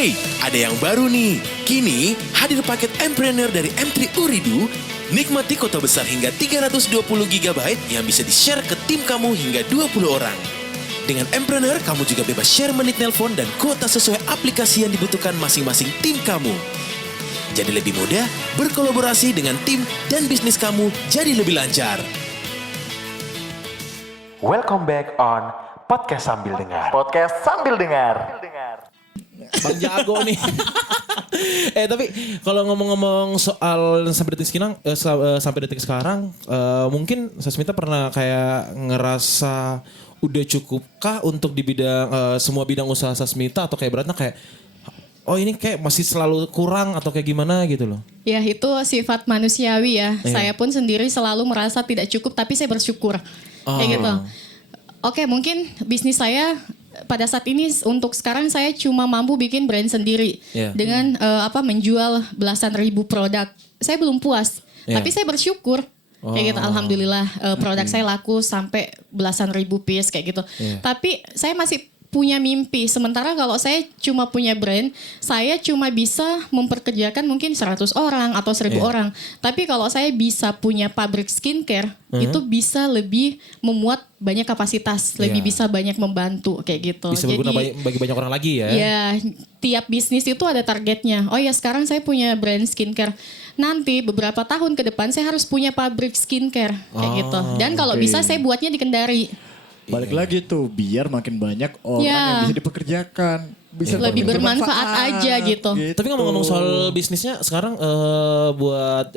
Hey, ada yang baru nih. Kini hadir paket Mpreneur dari M3 Uridu. Nikmati kota besar hingga 320 GB yang bisa di-share ke tim kamu hingga 20 orang. Dengan Mpreneur, kamu juga bebas share menit nelpon dan kuota sesuai aplikasi yang dibutuhkan masing-masing tim kamu. Jadi lebih mudah berkolaborasi dengan tim dan bisnis kamu jadi lebih lancar. Welcome back on Podcast Sambil Dengar. Podcast sambil dengar. Bang jago nih. Tapi kalau ngomong-ngomong soal sampai detik sekarang, mungkin Sasmita pernah kayak ngerasa udah cukupkah untuk di bidang semua bidang usaha Sasmita, atau kayak beratnya kayak oh ini kayak masih selalu kurang atau kayak gimana gitu loh? Ya itu sifat manusiawi ya. Iya. Saya pun sendiri selalu merasa tidak cukup, tapi saya bersyukur. Kayak gitu. Oke, mungkin bisnis saya pada saat ini untuk sekarang saya cuma mampu bikin brand sendiri dengan menjual belasan ribu produk. Saya belum puas, tapi saya bersyukur. Kayak gitu, alhamdulillah produk saya laku sampai belasan ribu piece kayak gitu. Tapi saya masih punya mimpi. Sementara kalau saya cuma punya brand, saya cuma bisa memperkerjakan mungkin 100 orang atau 1000 orang. Tapi kalau saya bisa punya pabrik skincare, itu bisa lebih memuat banyak kapasitas, lebih bisa banyak membantu kayak gitu. Bisa berguna bagi banyak orang lagi ya. Ya, tiap bisnis itu ada targetnya. Oh ya, sekarang saya punya brand skincare. Nanti beberapa tahun ke depan saya harus punya pabrik skincare kayak gitu. Dan kalau bisa saya buatnya di Kendari. Balik lagi tuh, biar makin banyak orang yang bisa dipekerjakan. Bisa lebih bermanfaat aja gitu. Tapi ngomong-ngomong soal bisnisnya sekarang buat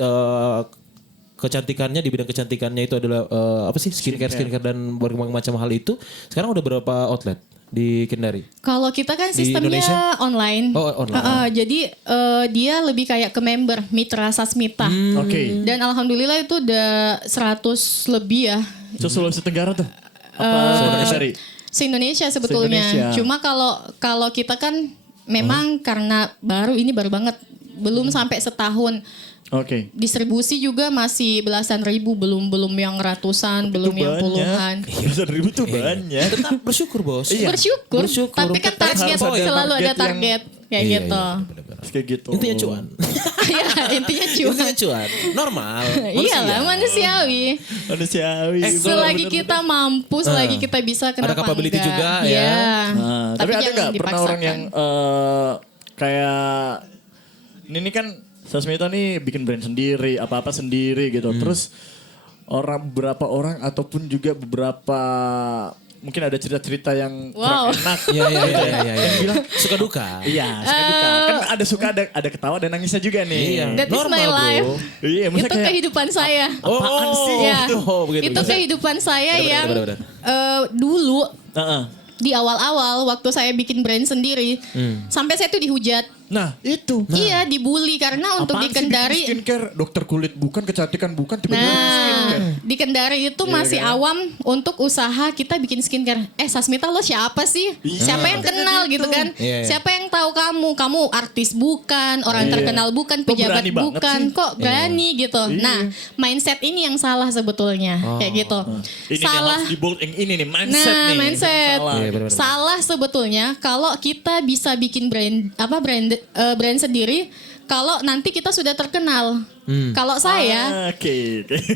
kecantikannya, di bidang kecantikannya itu adalah skincare dan berbagai macam hal itu. Sekarang udah berapa outlet di Kendari? Kalau kita kan sistemnya online. Online. Jadi dia lebih kayak ke member Mitra Sasmita. Oke. Dan alhamdulillah itu udah 100 lebih ya. Itu Sulawesi Tenggara tuh? Apa Kendari? Se-Indonesia sebetulnya. Se-Indonesia. Cuma kalau kita kan memang karena baru banget. Belum sampai setahun. Oke. Distribusi juga masih belasan ribu, belum yang ratusan, belum yang puluhan. Belasan ribu tuh banyak. Tetap bersyukur bos. Iya. Bersyukur. Tapi kan target selalu ada target kayak gitu. Kayak gitu. Intinya cuan. Iya, intinya cuan. Normal. Iyalah, manusiawi. Selagi kita mampu, selagi kita bisa, kenapa ada capability enggak? juga ya. Tapi ada jangan gak pernah orang yang kayak ini kan Sasmita nih bikin brand sendiri, apa-apa sendiri gitu. Terus beberapa orang ataupun juga beberapa mungkin ada cerita-cerita yang kurang enak. Iya. Yang bilang suka duka. Iya, suka duka. Kan ada ketawa dan nangisnya juga nih. Iya. That is my life. Iya, Itu kehidupan saya. Apaan sih? Ya. Begitu. Itu kehidupan saya yang Benar. dulu di awal-awal waktu saya bikin brand sendiri, sampai saya tuh dihujat. Nah, itu. Iya, dibully karena untuk di Kendari. Skincare, dokter kulit bukan, kecantikan bukan, tiba-tiba skincare. Di Kendari itu masih awam untuk usaha kita bikin skincare. Sasmita lo siapa sih? Siapa yang kenal gitu kan? Siapa yang tahu kamu? Kamu artis bukan, orang terkenal bukan, pejabat bukan. Kok berani gitu? Nah, mindset ini yang salah sebetulnya. Kayak gitu. Ini salah. yang harus ini nih, mindset nih. Mindset. Bener. Salah sebetulnya kalau kita bisa bikin brand sendiri kalau nanti kita sudah terkenal. Kalau saya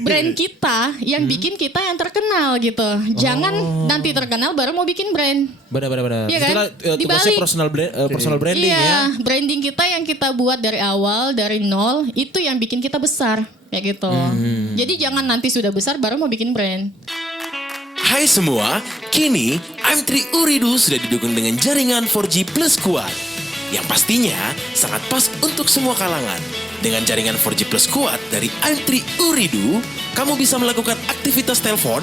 brand kita yang bikin kita yang terkenal gitu. Jangan nanti terkenal baru mau bikin brand. Benar. Iya kan? Tugasnya personal branding ya. Branding kita yang kita buat dari awal, dari nol, itu yang bikin kita besar. Kayak gitu. Jadi jangan nanti sudah besar baru mau bikin brand. Hai semua, kini M3 Uridu sudah didukung dengan jaringan 4G Plus kuat. Yang pastinya sangat pas untuk semua kalangan. Dengan jaringan 4G Plus kuat dari M3 Uridu, kamu bisa melakukan aktivitas telepon,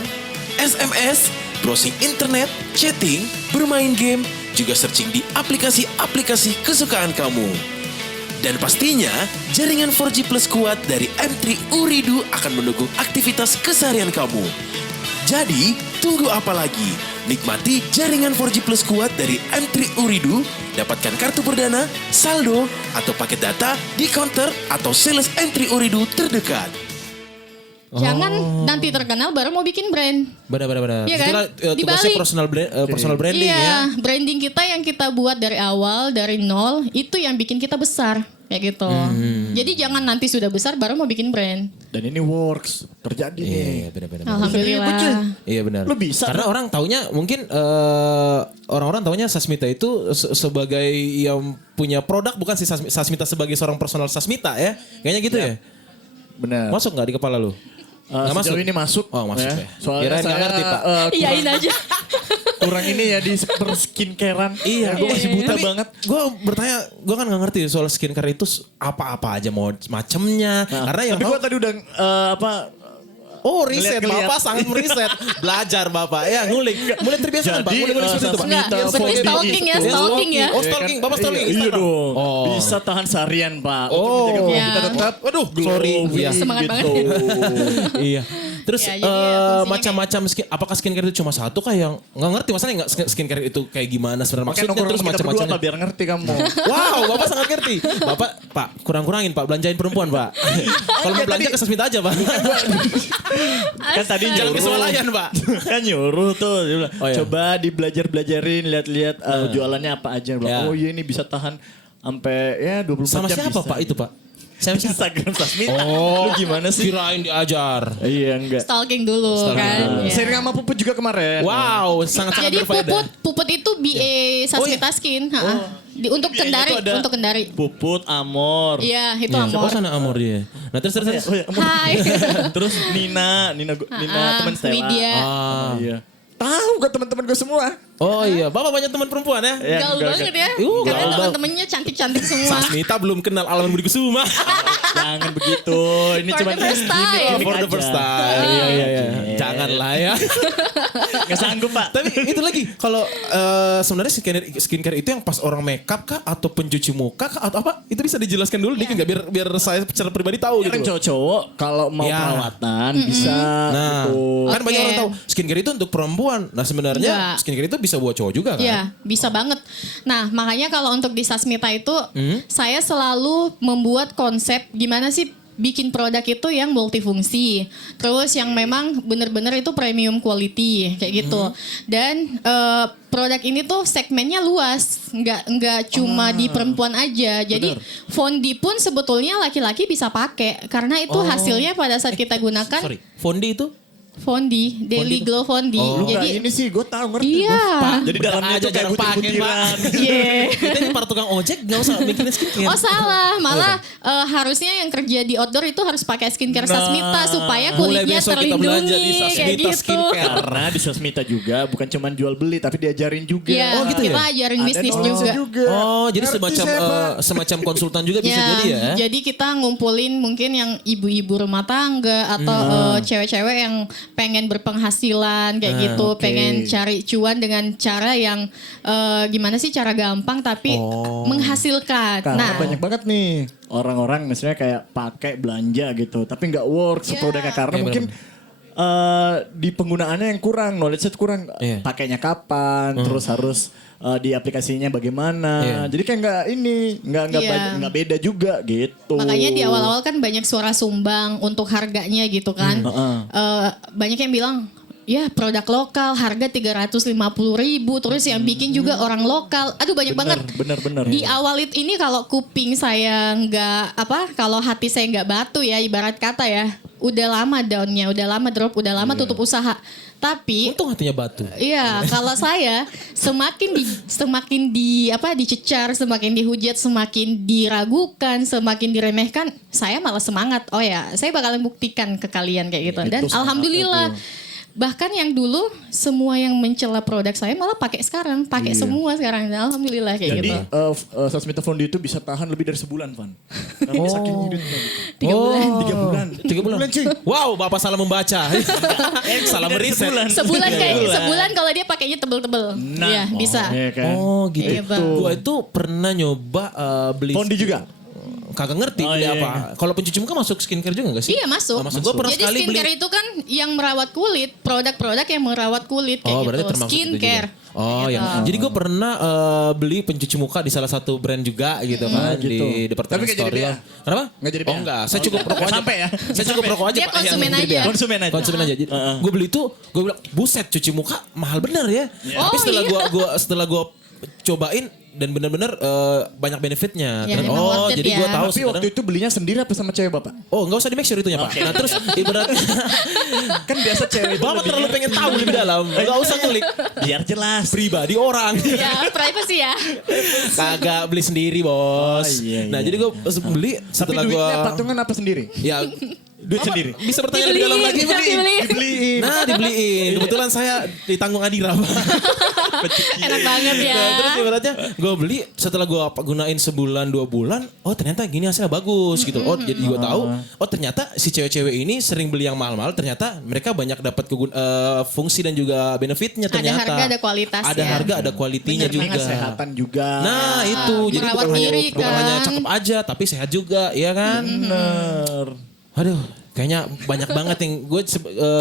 SMS, browsing internet, chatting, bermain game, juga searching di aplikasi-aplikasi kesukaan kamu. Dan pastinya, jaringan 4G Plus kuat dari M3 Uridu akan mendukung aktivitas keseharian kamu. Jadi, tunggu apa lagi? Nikmati jaringan 4G Plus kuat dari M3 Uridu, dapatkan kartu perdana, saldo, atau paket data di counter atau sales M3 Uridu terdekat. Jangan nanti terkenal baru mau bikin brand. Benar. Iya kan? Itulah tugasnya Dibalik. personal branding Iya, ya. branding kita yang kita buat dari awal, dari nol, itu yang bikin kita besar. Kayak gitu. Jadi jangan nanti sudah besar baru mau bikin brand. Dan ini works, terjadi nih. Iya, benar. Alhamdulillah. Iya benar. Lu bisa. Karena orang taunya mungkin orang-orang taunya Sasmita itu sebagai yang punya produk, bukan si Sasmita sebagai seorang personal Sasmita ya. Kayaknya gitu ya. Benar. Masuk nggak di kepala lu? Nggak Sejauh ini masuk. Oh masuk ya. Soalnya Kirain saya nggak ngerti Pak. Iyain aja. kurang ini ya di skincare-an. Iya, gue masih buta Tapi banget. Gue bertanya, gue kan gak ngerti soal skincare itu apa-apa aja mau macemnya. Karena yang Tapi tahu, gue tadi udah oh riset, Ngeliat-ngeliat. Bapak sangat meriset. Belajar Bapak, ya ngulik. Mulai terbiasa kan Pak, Jadi, ngulik seperti itu Pak. Enggak, Sasmita seperti Fondi. stalking ya, stalking ya. Oh stalking, Bapak stalking. Iya Instagram. dong. Oh. Bisa tahan seharian Pak. Oh. Untuk menjaga tubuh Iya. kita tetap. Waduh, sorry. glowing Iya. Semangat banget. Iya. Terus Ya, jadi fungsinya macam-macam apakah skincare itu cuma satu kah yang nggak ngerti maksudnya nggak skincare itu kayak gimana sebenarnya Makanya maksudnya nongkrong terus sama kita berdua macam-macamnya. apa biar ngerti kamu. Wow, Bapak sangat ngerti. Bapak, Pak, kurang-kurangin Pak, belanjain perempuan Pak. Kalau mau belanja ke Sasmita aja Pak. Kan tadi Jangan nyuruh. ke swalayan Pak. Kan nyuruh tuh. Dia bilang, Oh, iya. coba dibelajar-belajarin, lihat-lihat jualannya apa aja. Dia bilang, Ya. oh iya ini bisa tahan sampai ya 24 Sama jam siapa bisa. Pak itu Pak? Sama siapa? Instagram Sasmita. Oh, Lu gimana sih? Kirain diajar. Iya enggak. Stalking dulu kan. Ya. Sharing sama Puput juga kemarin. Wow, sangat-sangat Jadi berfaedah. Puput itu BA Sasmita Skin. Untuk BA-nya Kendari, itu ada untuk Kendari. Puput, Amor. Iya, itu Iya, Amor. oh sana Amor dia. Nah terus. Oh, iya, Amor. Hai. Terus Nina teman Stella. Widya. Oh, iya. Tahu gak teman-teman gue semua? Oh iya, Bapak banyak teman perempuan ya? Ya, Gaul enggak, banget enggak. ya. gaul Karena banget. teman-temannya cantik-cantik semua. Sasmita belum kenal Alaman Budi Kusuma. Jangan begitu. Ini For cuma the first time. gimmick For the aja. first time. Iya. Janganlah ya. Gak sanggup Pak. Tapi itu lagi, kalau sebenarnya skincare itu yang pas orang makeup kah atau pencuci muka kah atau apa? Itu bisa dijelaskan dulu dikit nggak biar saya secara pribadi tahu Kan gitu. cowok-cowok kalau mau Ya. perawatan bisa Nah, gitu. kan banyak Oke. orang tahu skincare itu untuk perempuan. Nah sebenarnya Enggak. skincare itu bisa buat cowok juga kan? Iya, bisa banget. Nah, makanya kalau untuk di Sasmita itu, saya selalu membuat konsep gimana sih bikin produk itu yang multifungsi. Terus yang memang benar-benar itu premium quality, kayak gitu. Dan produk ini tuh segmennya luas, nggak cuma di perempuan aja. Jadi Fondi pun sebetulnya laki-laki bisa pakai, karena itu hasilnya pada saat kita gunakan Sorry, Fondi itu? Fondi, Daily Glow Fondi. Lu nggak Jadi ini sih gue tahu ngerti. iya. Jadi Bener dalamnya aja itu kayak jarang pakai, butir-butiran. Iya. Kita ini para tukang ojek gak usah mikirin skincare. Oh salah, malah harusnya yang kerja di outdoor itu harus pakai skincare Nah, Sasmita supaya mulai kulitnya besok kita belanja terlindungi di Sasmita kayak gitu. Skincare. Karena di Sasmita juga bukan cuma jual beli tapi diajarin juga. Iya, Oh, gitu kita ya? ajarin Ada bisnis knowledge juga. Oh, jadi Ngerti semacam saya, Pak. semacam konsultan juga bisa Ya, jadi ya? jadi kita ngumpulin mungkin yang ibu-ibu rumah tangga atau cewek-cewek yang pengen berpenghasilan kayak gitu, oke. pengen cari cuan dengan cara yang gimana sih cara gampang tapi menghasilkan. Karena Nah, banyak banget nih orang-orang misalnya kayak pakai belanja gitu tapi nggak works Iya. produknya karena Iya, mungkin di penggunaannya yang kurang, knowledge-nya kurang. Iya. Pakainya kapan, terus harus di aplikasinya bagaimana. Iya. Jadi kayak nggak Iya. nggak beda juga gitu. makanya di awal-awal kan banyak suara sumbang untuk harganya gitu kan. Banyak yang bilang, ya produk lokal harga 350.000 terus yang bikin juga orang lokal. Aduh banyak banget. Bener. Di awal ini kalau kuping saya kalau hati saya nggak batu ya ibarat kata ya. Udah lama downnya, udah lama drop, udah lama tutup usaha. Tapi Untung hatinya batu. iya, kalau saya semakin dicecar, semakin dihujat, semakin diragukan, semakin diremehkan, saya malah semangat. Oh ya, saya bakalan buktikan ke kalian kayak gitu. Dan Itu semangatnya alhamdulillah tuh. bahkan yang dulu semua yang mencela produk saya malah pakai sekarang, pakai semua sekarang. Alhamdulillah kayak Jadi gitu. Sasmita Fondi itu bisa tahan lebih dari sebulan, Van. Karena saking iritnya. 3 bulan. 3 bulan. 3 bulan. cuy. Wow, Bapak salah membaca. salah meriset. Sebulan kalau dia pakainya tebel-tebel. Nah, Iya, bisa. Iya kan? Oh gitu. Iya, Bang. Gua itu pernah nyoba beli Fondi juga? kagak ngerti beli apa. Kalau pencuci muka masuk skincare juga gak sih? Iya masuk. Oh, masuk. Gue pernah Jadi sekali beli. skincare itu kan yang merawat kulit, produk-produk yang merawat kulit kayak Oh, berarti gitu. termasuk itu Skincare. juga. Oh Gitu. ya. Jadi gue pernah beli pencuci muka di salah satu brand juga gitu kan gitu. di departemen Tapi nggak jadi store. BA? Kenapa? Nggak jadi Oh BA? enggak, saya cukup rokok aja. Sampai ya? Saya cukup rokok aja Dia Pak. konsumen Yang jadi aja. BA. Konsumen aja. Konsumen aja. Gue beli itu, gue bilang, buset cuci muka mahal bener ya. Tapi Oh, setelah gua cobain dan benar-benar banyak benefitnya. Ya, Ternyata- memang worth it jadi ya. gue tahu Tapi waktu itu belinya sendiri apa sama cewek bapak? Oh nggak usah di make sure itunya Pak. Nah terus ibaratnya Kan biasa cewek itu Bapak lebih terlalu pengen tahu lebih dalam. Nggak usah ngulik. biar jelas. Pribadi orang. Ya, privacy ya. Kagak beli sendiri bos. Oh, iya, Nah iya. jadi gue beli Tapi setelah duitnya gue patungan apa sendiri? ya Duit Bapak sendiri. bisa bertanya lebih dalam lagi. Dibeliin. Dibeliin. Nah dibeliin. Kebetulan saya ditanggung Adira. Enak banget ya. Nah, terus ibaratnya gue beli setelah gue gunain sebulan 2 bulan, oh ternyata gini hasilnya bagus gitu. Oh jadi gue tahu, oh ternyata si cewek-cewek ini sering beli yang mahal-mahal, ternyata mereka banyak dapat fungsi dan juga benefitnya Ada ternyata. harga, ada kualitas Ada ya. harga, ada kualitinya Ini juga. kesehatan juga. Nah itu, jadi merawat bukan hanya, diri, bukan hanya kan. cakep aja, tapi sehat juga, ya kan? Bener. Aduh, kayaknya banyak banget yang gue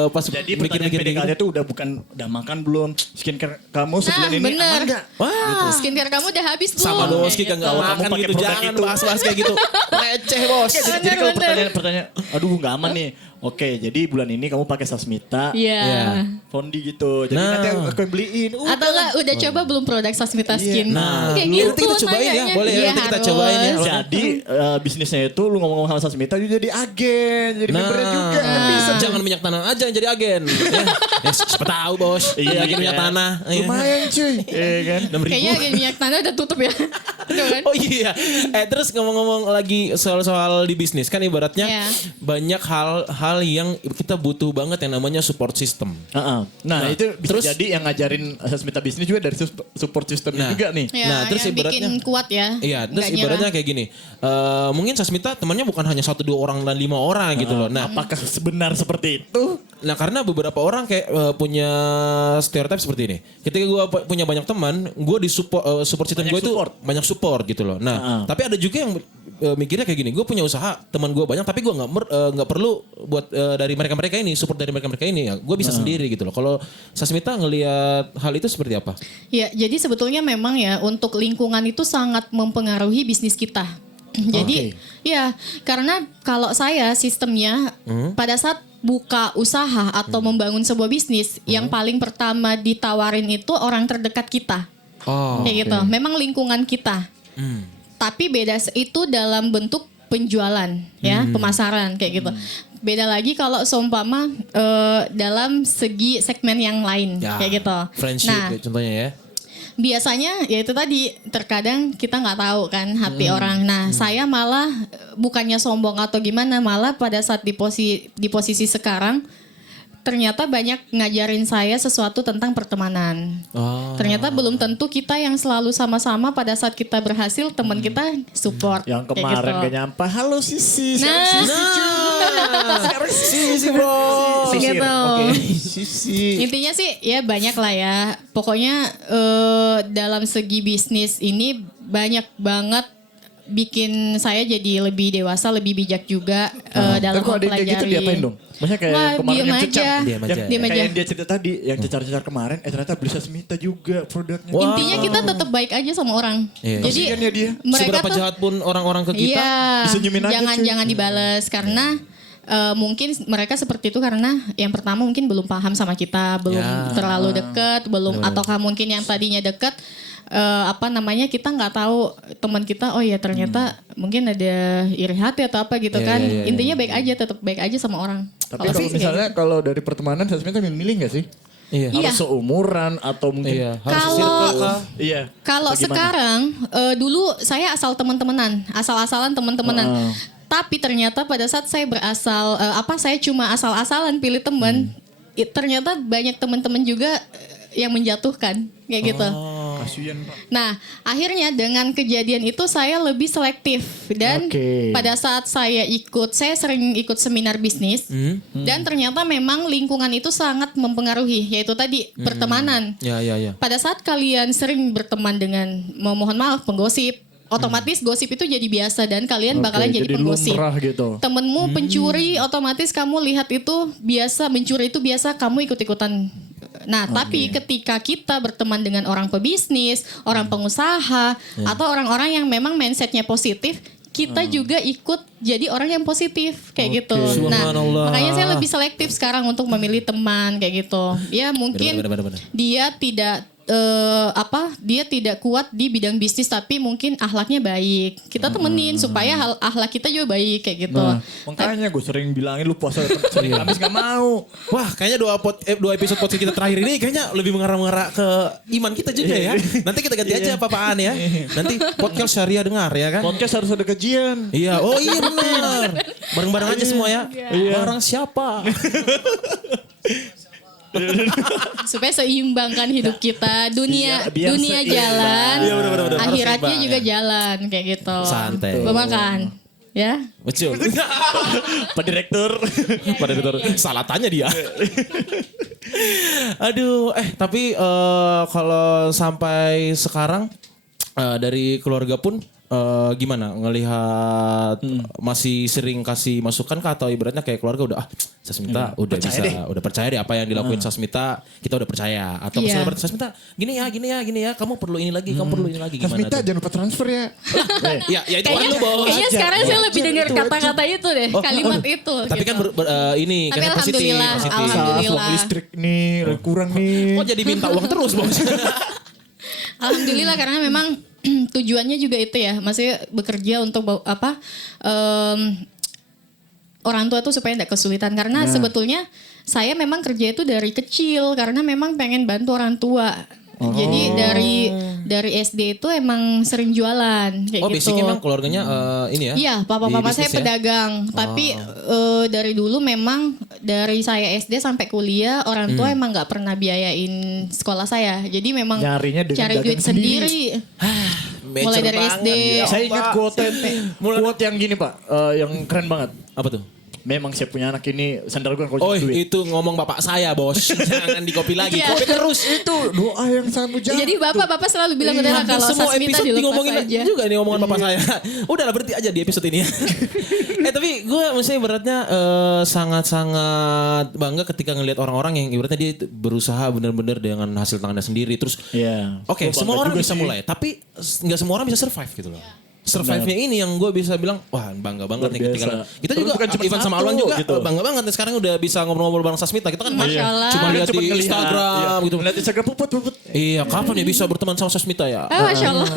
pas Jadi pertanyaan mikir-mikir PDKT gini. itu udah makan belum? Skincare kamu sebulan ini bener. aman nggak? Wah, Skincare kamu udah habis belum? sama Doski Kayak kagak gitu. makan pakai gitu, produk jangan itu. bahas-bahas kayak gitu. Receh bos. Jadi Bener, kalau bener. pertanyaan, aduh nggak aman nih. Oke, jadi bulan ini kamu pakai Sasmita, Iya. Iya. Fondi gitu. Jadi Nah. nanti aku yang beliin. Atau enggak udah coba belum produk Sasmita Skin? Nah, Kayak lu gitu nanti kita cobain ya. nanyanya. Boleh ya, Iya, nanti kita harus. cobain ya. Jadi bisnisnya itu lu ngomong-ngomong sama Sasmita juga jadi agen, jadi membernya juga kan bisa. Jangan minyak tanah aja yang jadi agen. Ya, siapa tahu bos. Iya, Agen minyak kan. tanah. Iya. Lumayan cuy. Iya kan? 6.000. Kayaknya agen minyak tanah udah tutup ya. Tuh kan? Oh iya. Terus ngomong-ngomong lagi soal di bisnis kan ibaratnya Iya. banyak hal yang kita butuh banget yang namanya support system. Nah, itu bisa terus- jadi yang ngajarin Sasmita bisnis juga dari support systemnya Nah. juga nih. Ya, Nah, terus yang ibaratnya- bikin kuat ya. Iya, terus Nggak ibaratnya nyerah. kayak gini. Mungkin Sasmita temannya bukan hanya 1-2 orang dan 5 orang gitu loh. Nah, Apakah sebenar seperti itu? Nah karena beberapa orang kayak punya stereotip seperti ini. Ketika gue punya banyak teman, gue di support system Banyak gue itu support. banyak support gitu loh. Nah tapi ada juga yang mikirnya kayak gini. Gue punya usaha, teman gue banyak, tapi gue nggak perlu buat dari mereka ini support dari mereka ini. Ya, gue bisa sendiri gitu loh. Kalau Sasmita ngelihat hal itu seperti apa? Ya, jadi sebetulnya memang ya untuk lingkungan itu sangat mempengaruhi bisnis kita. Jadi ya karena kalau saya sistemnya pada saat buka usaha atau membangun sebuah bisnis yang paling pertama ditawarin itu orang terdekat kita. Oh, Kayak gitu. Memang lingkungan kita. Tapi beda itu dalam bentuk penjualan ya, pemasaran kayak gitu. Beda lagi kalau seumpama dalam segi segmen yang lain ya, kayak gitu. Friendship Nah, ya, contohnya ya. biasanya ya itu tadi terkadang kita nggak tahu kan hati orang. Nah saya malah bukannya sombong atau gimana, malah pada saat di posisi sekarang ternyata banyak ngajarin saya sesuatu tentang pertemanan. Oh. Ternyata belum tentu kita yang selalu sama-sama pada saat kita berhasil teman kita support. Yang kayak kemarin gitu. gak nyampe, halo Sisi. Nah. Sekarang Sisi bro. Sisir. Gitu. Oke. Sisi. Intinya sih ya banyak lah ya. Pokoknya dalam segi bisnis ini banyak banget bikin saya jadi lebih dewasa, lebih bijak juga dalam Tapi kalau ada yang kayak gitu mempelajari. diapain dong? Maksudnya kayak Wah, kemarin diem yang aja. cecar. Diem aja. Yang, Diem kayak aja. yang dia cerita tadi, yang cecar-cecar kemarin, ternyata beli Sasmita juga produknya. Intinya kita tetap baik aja sama orang. Iya. Jadi Kasian ya dia. mereka Seberapa tuh jahat pun orang-orang ke kita. iya, disenyumin aja, cuy. jangan dibales karena mungkin mereka seperti itu karena yang pertama mungkin belum paham sama kita, belum Ya. terlalu dekat, belum ataukah mungkin yang tadinya dekat kita nggak tahu teman kita, oh ya ternyata mungkin ada iri hati atau apa gitu Iya, kan. iya, iya, Intinya baik aja, tetap baik aja sama orang. Tapi kalau misalnya kalau dari pertemanan Sasmita milih gak sih? Iya. Iya. Harus seumuran atau mungkin Iya. Harus Kalau- circle kah? Iya. Kalau Atau gimana? sekarang dulu saya asal teman-temanan, asal-asalan teman-temanan. Tapi ternyata pada saat saya berasal saya cuma asal-asalan pilih teman, ternyata banyak teman-teman juga yang menjatuhkan kayak gitu. Kasian Pak. Nah, akhirnya dengan kejadian itu saya lebih selektif dan Oke. pada saat saya sering ikut seminar bisnis dan ternyata memang lingkungan itu sangat mempengaruhi, yaitu tadi pertemanan. Ya. Pada saat kalian sering berteman dengan mohon maaf penggosip, otomatis gosip itu jadi biasa dan kalian Oke, bakalan jadi penggosip. lumrah gitu. Temenmu pencuri, otomatis kamu lihat itu biasa, mencuri itu biasa, kamu ikut-ikutan. Nah, tapi ketika kita berteman dengan orang pebisnis, orang pengusaha, atau orang-orang yang memang mindsetnya positif, kita juga ikut jadi orang yang positif kayak gitu. Nah, Subhanallah. makanya saya lebih selektif sekarang untuk memilih teman kayak gitu. Ya mungkin Benar. dia tidak dia tidak kuat di bidang bisnis tapi mungkin akhlaknya baik. Kita temenin supaya akhlak kita juga baik kayak gitu. Nah, makanya gue sering bilangin lu puasa Senin Kamis gak mau. Wah, kayaknya dua episode podcast kita terakhir ini kayaknya lebih mengarah-mengarah ke iman kita juga ya. Nanti kita ganti aja papaan ya. Nanti podcast syariah dengar ya kan. Podcast harus ada kajian. Iya, oh iya benar. Bareng-bareng aja semua ya. Barang siapa? Supaya seimbangkan hidup kita, dunia Biar dunia seimbang. jalan, Iya, benar-benar. Harus akhiratnya seimbang, juga ya. jalan kayak gitu. Santai. Makan, ya. Betul. Pak Direktur. Pada editor salah tanya dia. Aduh, tapi kalau sampai sekarang dari keluarga pun gimana ngelihat masih sering kasih masukan kah atau ibaratnya kayak keluarga udah Sasmita udah percaya deh apa yang dilakuin Sasmita kita udah percaya atau Iya. misalnya berarti Sasmita gini ya kamu perlu ini lagi gimana Kasmita tuh? jangan lupa transfer ya. Ya itu kan Kayaknya, lu bos. kayaknya sekarang saya lebih Wajar, dengar itu kata-kata itu deh, kalimat itu. Tapi gitu. kan ini Tapi kan positif. alhamdulillah, positif. alhamdulillah. Uang listrik nih kurang nih. Kok jadi minta uang terus bos? Alhamdulillah karena memang tujuannya juga itu ya, maksudnya bekerja untuk orang tua tuh supaya tidak kesulitan karena sebetulnya saya memang kerja itu dari kecil karena memang pengen bantu orang tua. Jadi dari SD itu emang sering jualan kayak gitu. Basicnya memang keluarganya ini ya? Iya, papa-papa di saya bisnis ya? pedagang. Tapi dari dulu memang dari saya SD sampai kuliah orang tua emang nggak pernah biayain sekolah saya. Jadi memang Nyarinya dengan cari dagang duit sendiri. Major Mulai dari banget, SD. ya. Saya ingat quote yang gini Pak, yang keren banget. Apa tuh? Memang saya punya anak ini sandal gue Oh kalau duit. itu ngomong bapak saya bos. Jangan di copy lagi. Iya. Copy terus. Itu doa yang sangat mujab. Jadi bapak selalu bilang udah Hampir kalau semua Sasmita episode dilepas ngomongin aja. juga nih omongan bapak saya. Udahlah berhenti aja di episode ini ya. Tapi gue maksudnya beratnya sangat-sangat bangga ketika ngelihat orang-orang yang ibaratnya dia berusaha benar-benar dengan hasil tangannya sendiri. Terus Iya. oke, Gua semua bangga orang juga bisa sih. mulai. Tapi nggak semua orang bisa survive gitu loh. Survive-nya ini yang gue bisa bilang, wah bangga banget Luar nih ketika biasa. kita Terus juga bukan cuma Ivan sama satu, Alwan juga gitu. bangga banget nih sekarang udah bisa ngobrol-ngobrol bareng Sasmita. Kita kan Masya Allah. cuma lihat Cepet di ngelihat. Instagram gitu. Melihat Instagram puput. Iya, kapan ya bisa berteman sama Sasmita ya? Masya Allah.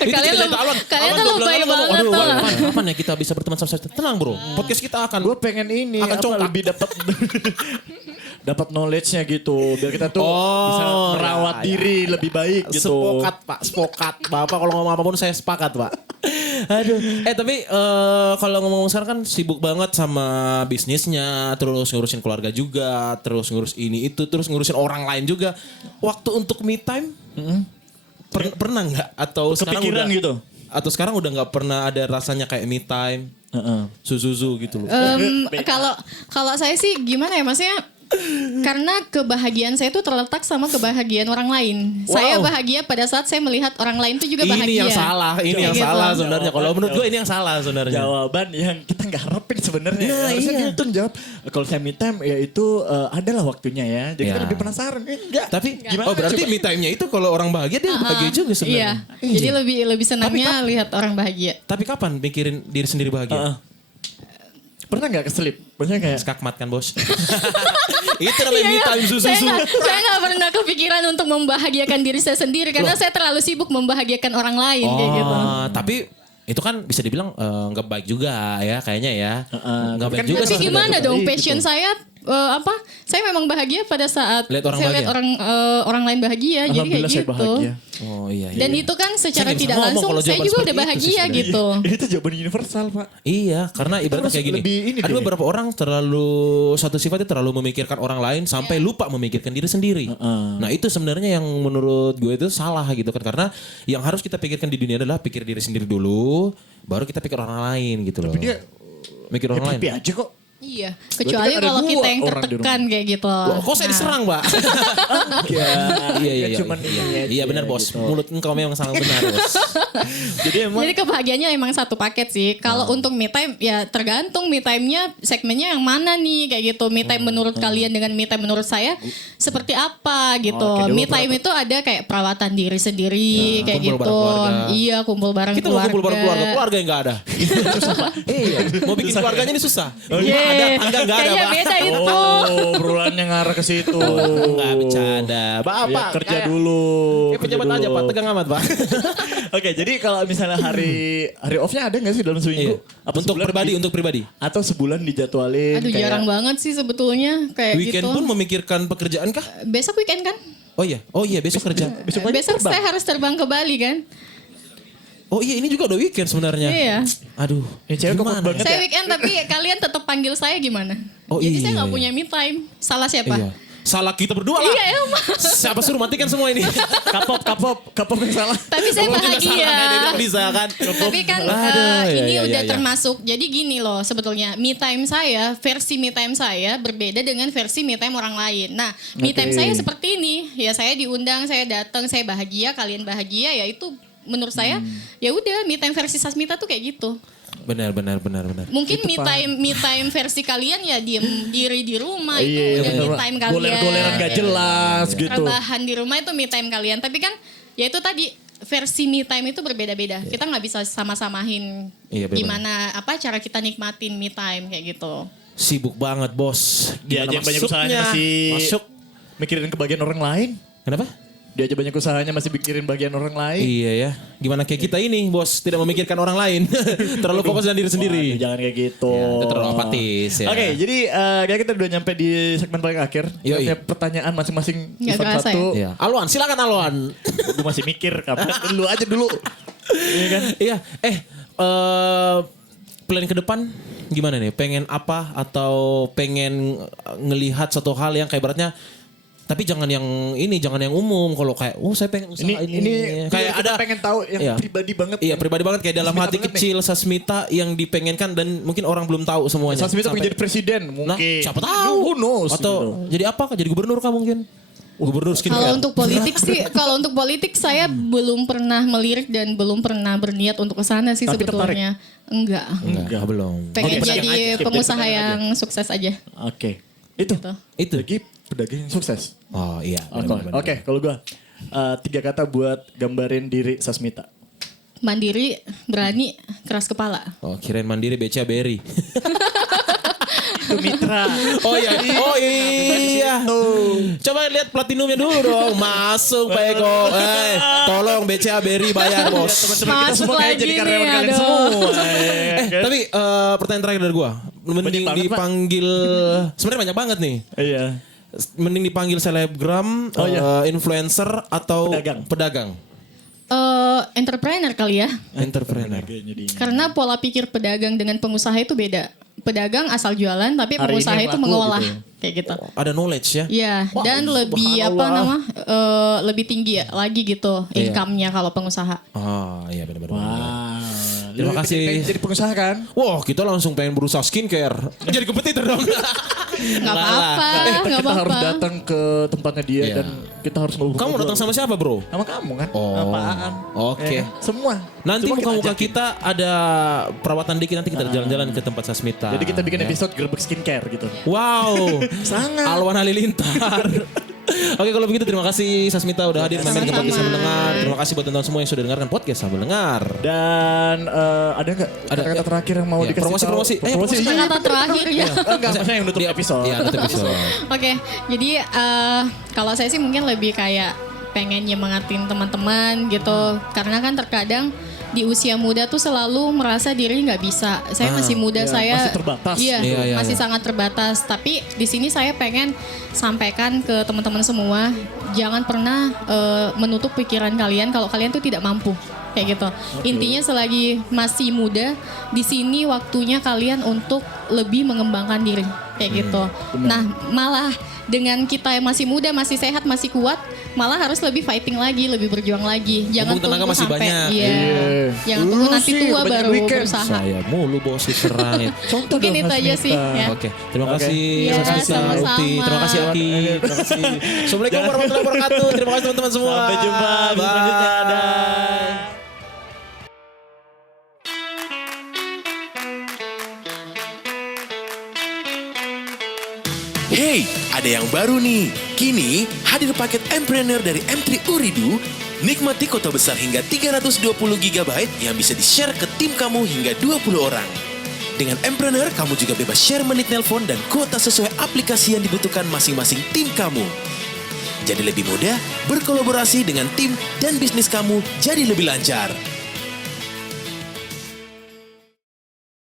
Itu Kalian cerita Alwan. kalian Alwan tuh tuh bilang, lebay Alwan ngomong, banget aduh, tuh. Alwan, kapan ya kita bisa berteman sama Sasmita? Tenang bro, podcast kita akan Gue pengen ini Akan congkak. lebih dapat dapat knowledge-nya gitu biar kita tuh bisa merawat ya, diri lebih baik gitu. Sepakat pak, sepakat. Bapak kalau ngomong apapun saya sepakat pak. Aduh. Tapi kalau ngomong sekarang kan sibuk banget sama bisnisnya, terus ngurusin keluarga juga, terus ngurus ini itu, terus ngurusin orang lain juga. Waktu untuk me time, pernah nggak? Atau sekarang Kepikiran udah, gitu. Atau sekarang udah nggak pernah ada rasanya kayak me time, susu gitu loh. Kalau saya sih gimana ya maksudnya karena kebahagiaan saya itu terletak sama kebahagiaan orang lain. Wow. Saya bahagia pada saat saya melihat orang lain itu juga bahagia. Ini yang salah, ini yang Kayak gitu. salah sebenarnya. Kalau menurut gue ini yang salah sebenarnya. Jawaban yang kita nggak harapin sebenarnya. Nah, Harusnya iya. dia tuh jawab kalau saya me time ya itu adalah waktunya ya. Jadi kita Ya. lebih penasaran. Enggak. Tapi Gimana berarti coba? me time-nya itu kalau orang bahagia dia bahagia juga Iya. sebenarnya. Jadi lebih senangnya lihat orang bahagia. Tapi kapan mikirin diri sendiri bahagia? Pernah nggak keselip? Maksudnya kayak Skakmat kan bos. Itu namanya me time susu. Saya nggak pernah kepikiran untuk membahagiakan diri saya sendiri karena saya terlalu sibuk membahagiakan orang lain kayak gitu. Tapi itu kan bisa dibilang nggak baik juga ya kayaknya ya. Nggak baik Kan juga Tapi sih. gimana sebenarnya dong gitu. passion saya saya memang bahagia pada saat Lihat orang saya bahagia. lihat orang lain bahagia jadi kayak alhamdulillah saya gitu. bahagia. Oh iya. Dan itu kan secara nggak bisa tidak ngomong langsung kalau saya jawaban juga udah seperti itu sih bahagia sebenarnya. gitu. Ini tuh jawaban universal, Pak. Iya, karena ibaratnya harus kayak gini. lebih ini Ada deh. beberapa orang terlalu satu sifatnya terlalu memikirkan orang lain sampai lupa memikirkan diri sendiri. Nah, itu sebenarnya yang menurut gue itu salah gitu kan karena yang harus kita pikirkan di dunia adalah pikir diri sendiri dulu, baru kita pikir orang lain gitu loh. Dia mikir orang lain. happy aja kok. Iya, kecuali kan ada kalau kita 2 yang orang di tertekan kayak gitu. Loh, kok saya diserang, Mbak? Iya, cuman ini aja Iya benar, Bos. gitu. Mulut engkau memang sangat benar, Bos. Jadi emang Jadi kebahagiaannya emang satu paket sih. Kalau untuk me time ya tergantung me time-nya segmennya yang mana nih kayak gitu. Me time menurut kalian dengan me time menurut saya seperti apa gitu. Oke, dulu Me time itu ada kayak perawatan diri sendiri kayak kumpul gitu. bareng keluarga. Iya, kumpul bareng Kita mau keluarga. kumpul bareng keluarga yang nggak ada. Iya, mau bikin keluarganya ini susah. Iya, Ada tangga nggak ada, kayaknya Pak. beda itu. oh, obrolannya ngarah ke situ. Nggak bercanda. Bapak Ya, kerja kayak- dulu. Kayak pejabat aja, Pak. Tegang amat, Pak. Oke, jadi kalau misalnya hari off-nya ada nggak sih dalam seminggu? Iya. Untuk pribadi, untuk pribadi. Atau sebulan dijadwalin? Aduh, kayak- jarang banget sih sebetulnya kayak Weekend gitu. pun memikirkan pekerjaan kah? Besok weekend kan? Oh iya besok kerja. Besok pagi Besok terbang. saya harus terbang ke Bali kan? Oh iya ini juga udah weekend sebenarnya. Iya. Aduh. Ini cewek gimana kompak banget Saya ya? weekend tapi kalian tetap panggil saya gimana? Oh, Jadi saya iya, nggak iya. punya me time. Salah siapa? Iya. Salah kita berdua lah. Iya emang. Siapa suruh matikan semua ini? Kapop yang salah. Tapi saya bahagia. Dia bisa kan? Tapi kan Aduh, ini iya, udah iya. termasuk. Jadi gini loh sebetulnya me time saya, versi me time saya berbeda dengan versi me time orang lain. Nah, me time Oke. saya seperti ini. Ya saya diundang, saya datang, saya bahagia, kalian bahagia, ya itu menurut saya ya udah me time versi Sasmita tuh kayak gitu. Benar. Mungkin me time versi kalian ya diem diri di rumah itu Iya, udah bener. me time kalian. Goler-goleran gak jelas gitu. Rebahan di rumah itu me time kalian. Tapi kan ya itu tadi versi me time itu berbeda-beda. Kita nggak bisa sama-samahin Iya, bener. gimana apa cara kita nikmatin me time kayak gitu. Sibuk banget bos. Dia aja yang banyak usahanya masih Masuk. mikirin kebahagiaan orang lain. Kenapa? Dia aja banyak usahanya masih mikirin bagian orang lain. Iya ya. Gimana kayak kita ini bos. Tidak memikirkan orang lain. Terlalu fokus dengan diri sendiri. Waduh, jangan kayak gitu. Ya, itu terlalu apatis ya. Oke, jadi kayak kita udah nyampe di segmen paling akhir. Kita Yoi. punya pertanyaan masing-masing Nggak event kerasa satu. Iya. Alwan, silakan Alwan. Gue masih mikir, kapan dulu aja dulu. Iya kan? Iya, plan ke depan gimana nih? Pengen apa atau pengen ngelihat satu hal yang kayak beratnya tapi jangan yang ini, jangan yang umum. Kalau kayak, saya pengen usaha ini. kayak ada pengen tahu yang Iya. pribadi banget. Iya, pribadi banget kayak dalam Sasmita hati banget kecil Sasmita yang dipengenkan dan mungkin orang belum tahu semuanya. Sasmita Sampai- pengen jadi presiden Nah, mungkin. siapa tahu? Who knows, Atau gitu. jadi apa? Jadi gubernur kah mungkin? Gubernur skincare. Kalau untuk politik sih, kalau untuk politik saya belum pernah melirik dan belum pernah berniat untuk ke sana sih Tapi sebetulnya. Enggak. Enggak, belum. Pengen Oke, jadi pedagang aja. pengusaha Jadi yang sukses aja. Oke. Itu. Gitu. Itu. Lagi pedagang yang sukses. Oh iya. Oke, benar-benar. Oke, kalau gue 3 kata buat gambarin diri Sasmita. Mandiri, berani, keras kepala. Oh, kirain mandiri beca beri. Itu mitra. Oh iya. Oh iya. Coba lihat platinumnya dulu dong. Masuk Pak Eko. Tolong BCA Beri bayar bos. Teman-teman kita semua kayak Masuk jadi lagi karyawan nih, kalian aduh. semua. ya kan? Tapi pertanyaan terakhir dari gua. Mending Banyak banget, Pak. dipanggil. Sebenarnya banyak banget nih. Iya. Mending dipanggil selebgram, Oh, iya. influencer atau Pedagang. Entrepreneur kali ya. Entrepreneur. Karena pola pikir pedagang dengan pengusaha itu beda. Pedagang asal jualan, tapi Hari pengusaha ini itu laku mengolah gitu. Kayak gitu. Ada knowledge ya. Iya, dan lebih lebih tinggi lagi gitu Iya. income-nya kalau pengusaha. Oh iya benar-benar. Wow. Terima Lu kasih. pengen jadi pengusaha kan? Wah kita langsung pengen berusaha skincare. Jadi kompetitor dong. Nggak apa-apa, nggak Kita harus apa-apa. datang ke tempatnya dia Iya. dan kita harus ngobrol. Kamu datang sama siapa bro? sama kamu kan? Oh, Apaan? oke. Ya kan? Semua. Nanti Coba muka-muka ajakin. kita ada perawatan dikit nanti kita jalan-jalan ke tempat Sasmita. Jadi kita bikin Ya. episode gerbek skincare gitu. Wow. Sangat. Alwan Halilintar. Oke kalau begitu terima kasih Sasmita udah hadir main-main ke Sama-sama. podcast Sambil Dengar. Terima kasih buat teman-teman semua yang sudah dengarkan podcast Sambil Dengar. Dan ada nggak kata-kata ya. terakhir yang mau Iya, dikasih promosi, tahu? promosi. Promosi. Promosi. Kata terakhir ya. Enggak, maksudnya yang nutup episode. Iya, nutup episode. Oke, jadi kalau saya sih mungkin lebih kayak pengen nyemangatin teman-teman gitu. Karena kan terkadang di usia muda tuh selalu merasa diri nggak bisa. Saya masih muda, iya, saya masih terbatas. Iya, Iya, masih iya. sangat terbatas. Tapi di sini saya pengen sampaikan ke teman-teman semua, jangan pernah menutup pikiran kalian kalau kalian tuh tidak mampu. Kayak gitu. Intinya selagi masih muda, di sini waktunya kalian untuk lebih mengembangkan diri. Kayak gitu. Nah, malah dengan kita yang masih muda, masih sehat, masih kuat, malah harus lebih fighting lagi, lebih berjuang lagi. Jangan Mumpung tenaga tunggu masih sampai banyak. iya. Jangan tunggu nanti sih, tua kebanyakan baru weekend. berusaha. Saya mulu bos diserang. Contoh Mungkin dong, itu aja sih Hasmita. ya. Oke, terima Oke. kasih Iya, Hasmita, sama-sama. Ukti. Terima kasih Aki. Terima kasih. Assalamualaikum warahmatullahi wabarakatuh. Terima kasih teman-teman semua. Sampai jumpa di Bye. selanjutnya. Dah. Hey, ada yang baru nih. Kini hadir paket Empreneur dari M3 Uridu. Nikmati kota besar hingga 320 GB yang bisa di-share ke tim kamu hingga 20 orang. Dengan Empreneur, kamu juga bebas share menit nelpon dan kuota sesuai aplikasi yang dibutuhkan masing-masing tim kamu. Jadi lebih mudah berkolaborasi dengan tim dan bisnis kamu jadi lebih lancar.